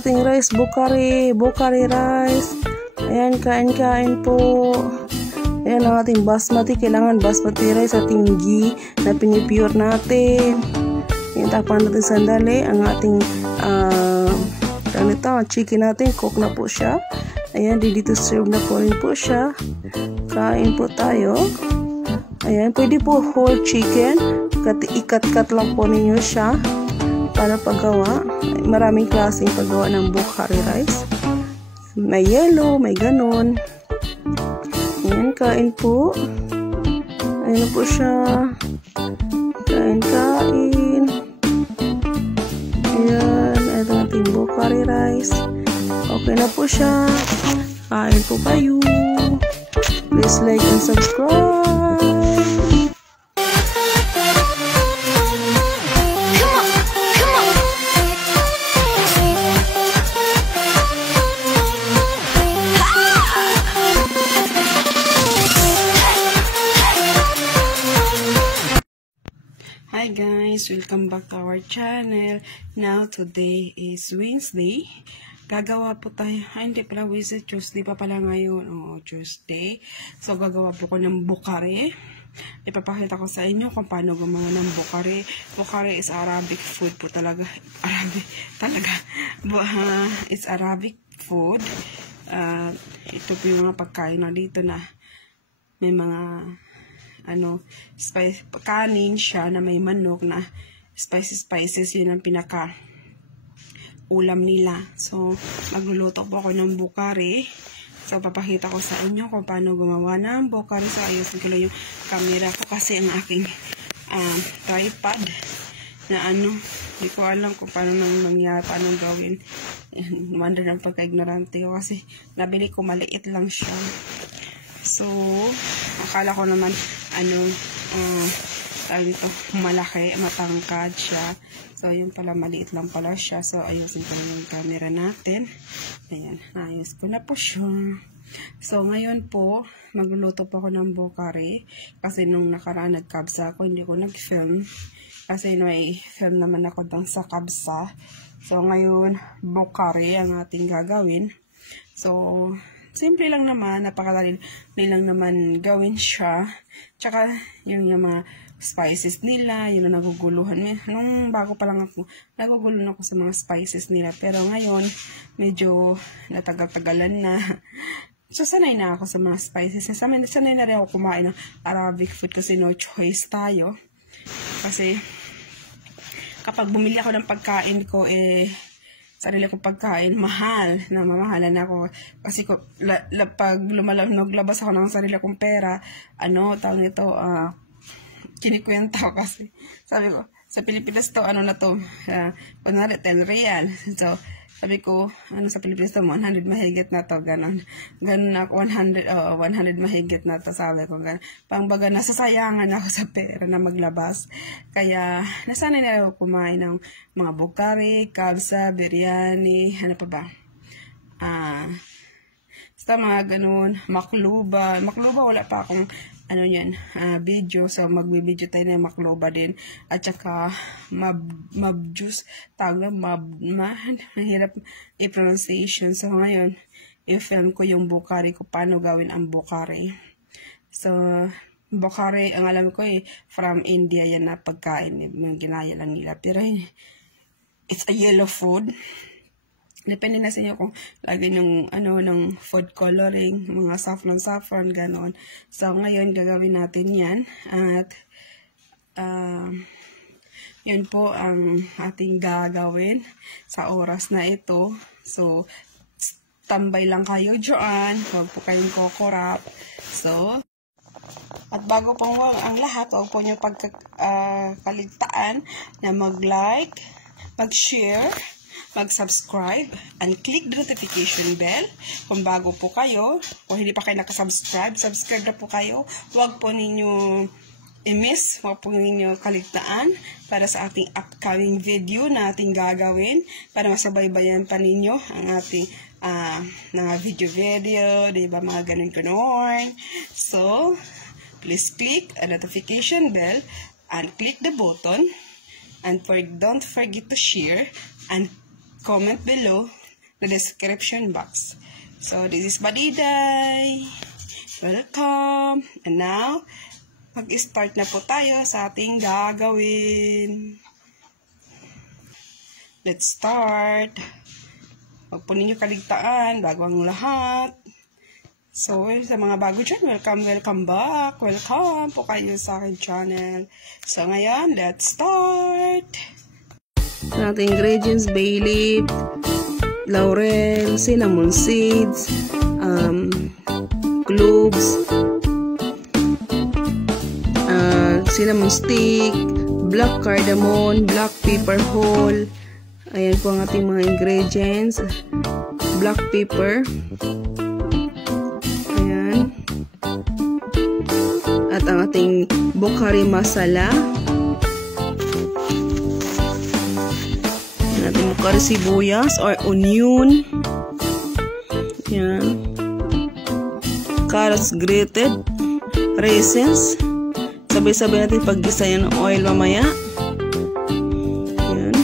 ating rice, bukari rice. Ayan, kain po. Ayan ang ating basmati. Kailangan basmati rice, ating ghee na pinipure natin. Ayan, takpan natin sandali. Ang ating chicken natin, cook na po siya. Ayan, dito serve na po rin po siya. Kain po tayo. Ayan, pwede po whole chicken. Ikat-kat lang po ninyo siya para paggawa. Maraming klaseng paggawa ng bukari rice. May yellow, may ganon. Ayan, kain po. Ayan po siya. Kain. Ayan, ito natin bukari rice. Okay na po siya. Kain po kayo. Please like and subscribe. Hi guys, welcome back to our channel. Now today is Wednesday. Gagawa po tayo, hindi pala Wednesday, Tuesday pa pala ngayon. Tuesday. So gagawa po ko ng bukari. Ipapakita ko sa inyo kung paano gumawa ng bukari. Bukari is Arabic food po talaga. It's Arabic food. Ito po yung mga pagkain na dito na may mga kanin siya na may manok na spices, yun ang pinaka ulam nila. So, magluluto po ako ng bukari. So, papakita ko sa inyo kung paano gumawa ng bukari. So, ayusin ko lang yung camera ko kasi ang aking tripod na hindi ko alam kung paano nangyari, paano gawin. Wonder ng pagka-ignorante ko kasi nabili ko maliit lang siya. So, akala ko naman, malaki, matangkad siya. So, yun pala, maliit lang pala siya. So, ayusin ko yung camera natin. Ayan, ayos ko na po siya. So, ngayon po, magluluto po ako ng bukari. Kasi nung nakaraan nagkabsa ako, hindi ko nag-film. Kasi may film naman ako dang sa kabsa. So, ngayon, bukari ang ating gagawin. So, simple lang naman, napakadali nilang naman gawin siya. Tsaka, yung mga spices nila, yun na naguguluhan. Nung bago pa lang ako, naguguluhan ako sa mga spices nila. Pero ngayon, medyo natagal-tagalan na. So, sanay na ako sa mga spices. Sanay na rin ako kumain ng Arabic food kasi no choice tayo. Kasi, kapag bumili ako ng pagkain ko, sarili kong pagkain, mahal, na mamahalan ako. Kasi pag naglabas ako ng sarili kong pera, tawag nito, kinikwenta ko kasi. Sabi ko, sa Pilipinas to, kunwari, 10 real. So, sabi ko, sa Pilipinas to, 100 mahigit na to, ganon. Ganon ako, 100 mahigit na to, sabi ko, ganon. Pangbaga, nasasayangan ako sa pera na maglabas. Kaya, nasanay na ako kumain ng mga bukari, kabsa, biryani, ano pa ba? Basta mga ganon, makluba. Makluba, wala pa akong, video. So, magbibideo tayo na makluba din. At saka, mabjuice. Tawag na, mahirap i-pronunciation. So, ngayon, i-film ko yung bukari ko, paano gawin ang bukari. So, bukari, ang alam ko from India yan na pagkain. Yung ginaya lang nila. Pero, it's a yellow food. Depende na sa inyo kung lagyan yung ng food coloring, mga saffron, ganon. So, ngayon, gagawin natin yan. At, yun po ang ating gagawin sa oras na ito. So, tambay lang kayo dyan. Huwag po kayong kukurap. So, at bago pong ang lahat, huwag po nyo pagkaligtaan na mag-like, mag-share, mag-subscribe, and click the notification bell. Kung bago po kayo, kung hindi pa kayo nakasubscribe, subscribe na po kayo. Huwag po ninyo i-miss, huwag po ninyo kaligtaan para sa ating upcoming video na ating gagawin para masabaybayan pa ninyo ang ating mga video, diba, mga ganun-ganon. So, please click the notification bell and click the button, and don't forget to share and comment below the description box. So, this is Badiday. Welcome. And now, mag-start na po tayo sa ating gagawin. Let's start. Huwag po ninyo kaligtaan bago ang lahat. So, sa mga bago dyan, welcome back. Welcome po kayo sa aking channel. So, ngayon, let's start. Ang ating ingredients, bay leaf, laurel, cinnamon seeds, cloves, cinnamon stick, black cardamom, black pepper whole. Ayan po ang ating mga ingredients. Black pepper. Ayan. At ang ating bokari masala. Ayan, ating bokari sibuyas or onion. Ayan. Carrots grated. Raisins. Sabay-sabay natin paggisa yan ng oil mamaya. Ayan.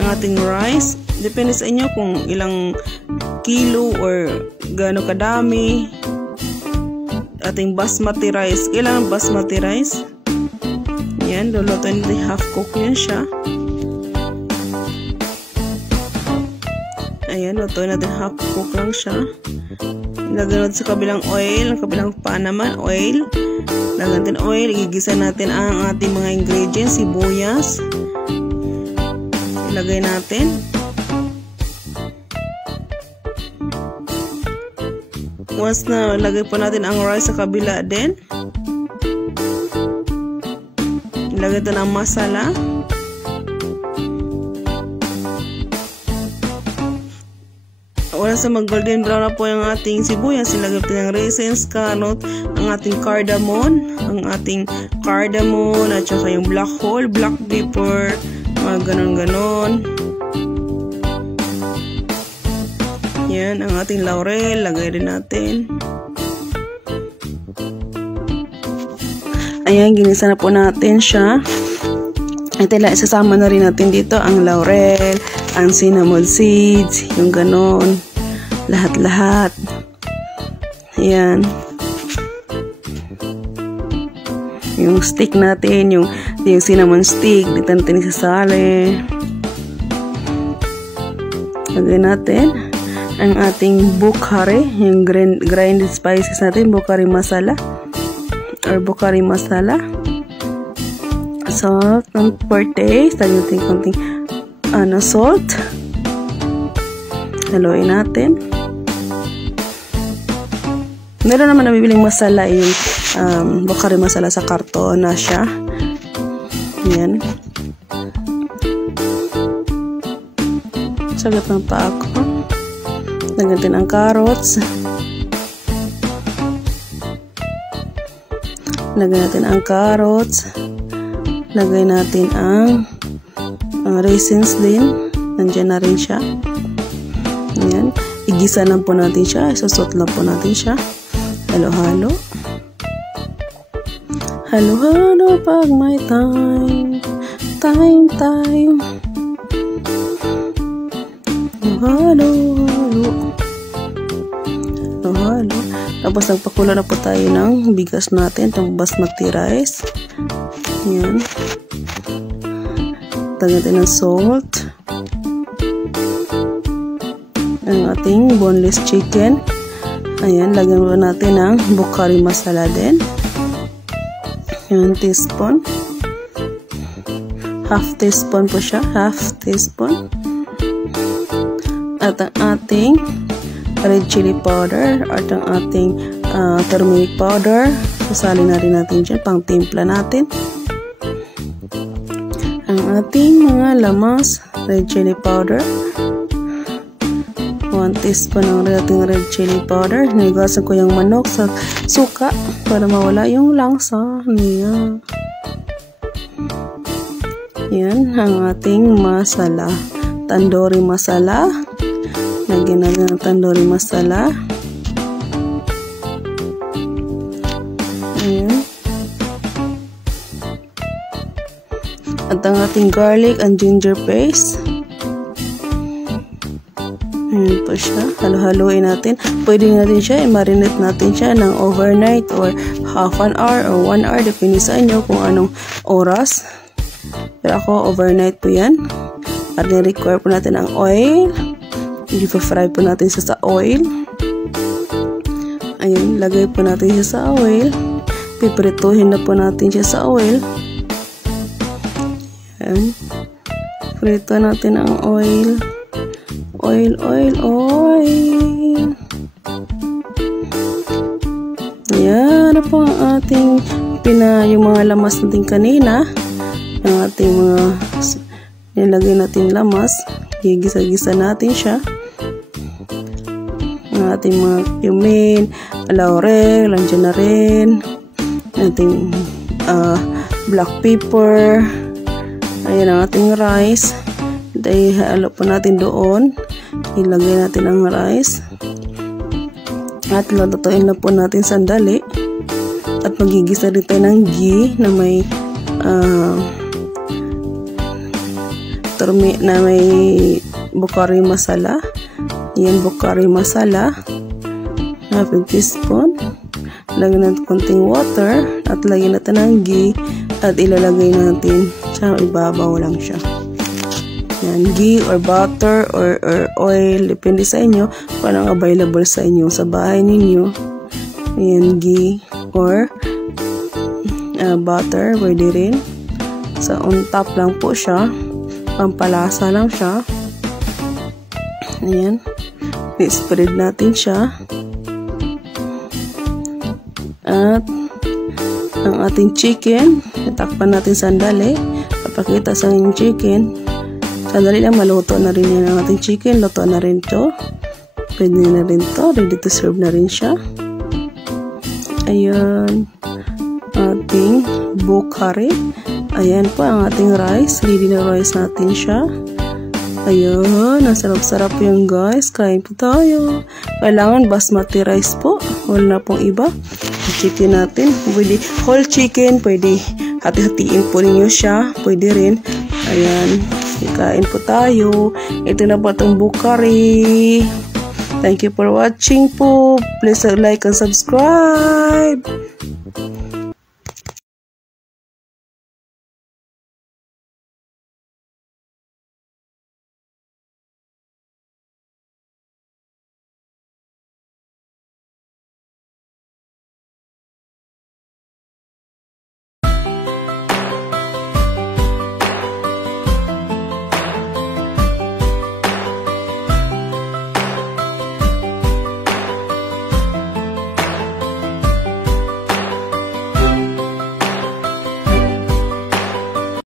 Ang ating rice. Depende sa inyo kung ilang kilo or gaano kadami. Ating basmati rice. Kailangan basmati rice. Yan. Lulutuin natin. Half cook yan siya. Ayan. Lulutuin natin. Half cook lang siya. Ilagay natin sa kabilang oil. Ang kabilang pan naman. Oil. Lagyan natin oil. Igigisa natin ang ating mga ingredients. Sibuyas. Ilagay natin. Once na lagay po natin ang rice sa kabila din. Ilagay ito ng masala. Once na mag golden brown na po yung ating sibuyas, ilagay ito ng raisins, carrot, ang ating cardamom, at saka yung black whole, black pepper, mga ganon-ganon. Yan, ang ating laurel, lagay rin natin. Ayan, ginisa na po natin siya. Ito lang, isasama na rin natin dito ang laurel, ang cinnamon seeds, yung ganon. Lahat-lahat. Ayan. Yung stick natin, yung cinnamon stick, dito natin isasali. Lagay natin ang ating bokari, yung grinded spices natin, bokari masala or bokari masala. Salt for taste. Lagyan natin konting salt. Haluin natin. Meron naman nabibiling masala yung bokari masala sa karton na siya. Yan. Sagat ng pa ako. Lagyan natin ang carrots. Lagyan natin ang carrots. Lagay natin ang raisins din. Nandiyan na rin siya. Ayan. Igisa lang po natin siya. Isusot lang po natin siya. Halo-halo. Halo-halo pag may time. Time. Halo-halo. Tapos nagpakulo na po tayo ng bigas natin, itong basmati rice. Ayan. Lagyan natin ng salt. Ang ating boneless chicken. Ayan, lagyan po natin ng bokari masala din. Ayan, teaspoon. Half teaspoon po siya. Half teaspoon. At ang ating red chili powder at ang ating turmeric powder. Sasali na rin natin dyan pang timpla natin. Ang ating mga lamas, red chili powder. 1 teaspoon ng ating red chili powder. Nigasan ko yung manok sa suka para mawala yung langsa niya. Yan ang ating masala. Tandoori masala. Lagyan natin ng tandoori masala. Ayan. At ang ating garlic and ginger paste. Ayan po siya. Halo-haloin natin. Pwede natin siya, i-marinate natin siya ng overnight or half an hour or 1 hour. Depende sa inyo kung anong oras. Pero ako, overnight po yan. At ni-require po natin ang oil. I-fry po natin siya sa oil. Ayan, lagay po natin siya sa oil. Piprituhin na po natin siya sa oil. Ayan. Prito natin ang oil. Oil. Ayan na po ang ating yung mga lamas natin kanina. Ang ating mga nilagay natin lamas. Gigisa-gisa natin siya. Ang ating mga cumin, laurel, nandiyan na rin. Ating black pepper. Ayan ang ating rice. Dahil halo po natin doon. Ilagay natin ang rice. At lulutuin na po natin sandali. At magigisa rin tayo ng ghee na may bukari masala. Yan, bukari masala. Half a teaspoon. Lagyan natin konting water. At lagyan natin ng ghee. At ilalagay natin sa ibabaw lang siya. Yan, ghee or butter or oil, depende sa inyo kung anong available sa inyo sa bahay ninyo. Ayan, ghee or butter, pwede rin. So, on top lang po siya. Pampalasa lang siya. Ayan. I-spread natin siya. At ang ating chicken, itakpan natin sandali. Papakita sa ating chicken. Sandali lang, maluto na rin yan ang ating chicken. Luto na rin to. Pwede na rin to. Ready to serve na rin siya. Ayan. Ating bukari. Ayan po ang ating rice. Ready na rice natin siya. Ayan. Ang sarap-sarap yan guys. Kain po tayo. Kailangan basmati rice po. Wala na pong iba. Chicken natin. Pwede whole chicken. Pwede hati-hatiin po ninyo siya. Pwede rin. Ayan. Kain po tayo. Ito na po itong bukari. Thank you for watching po. Please like and subscribe.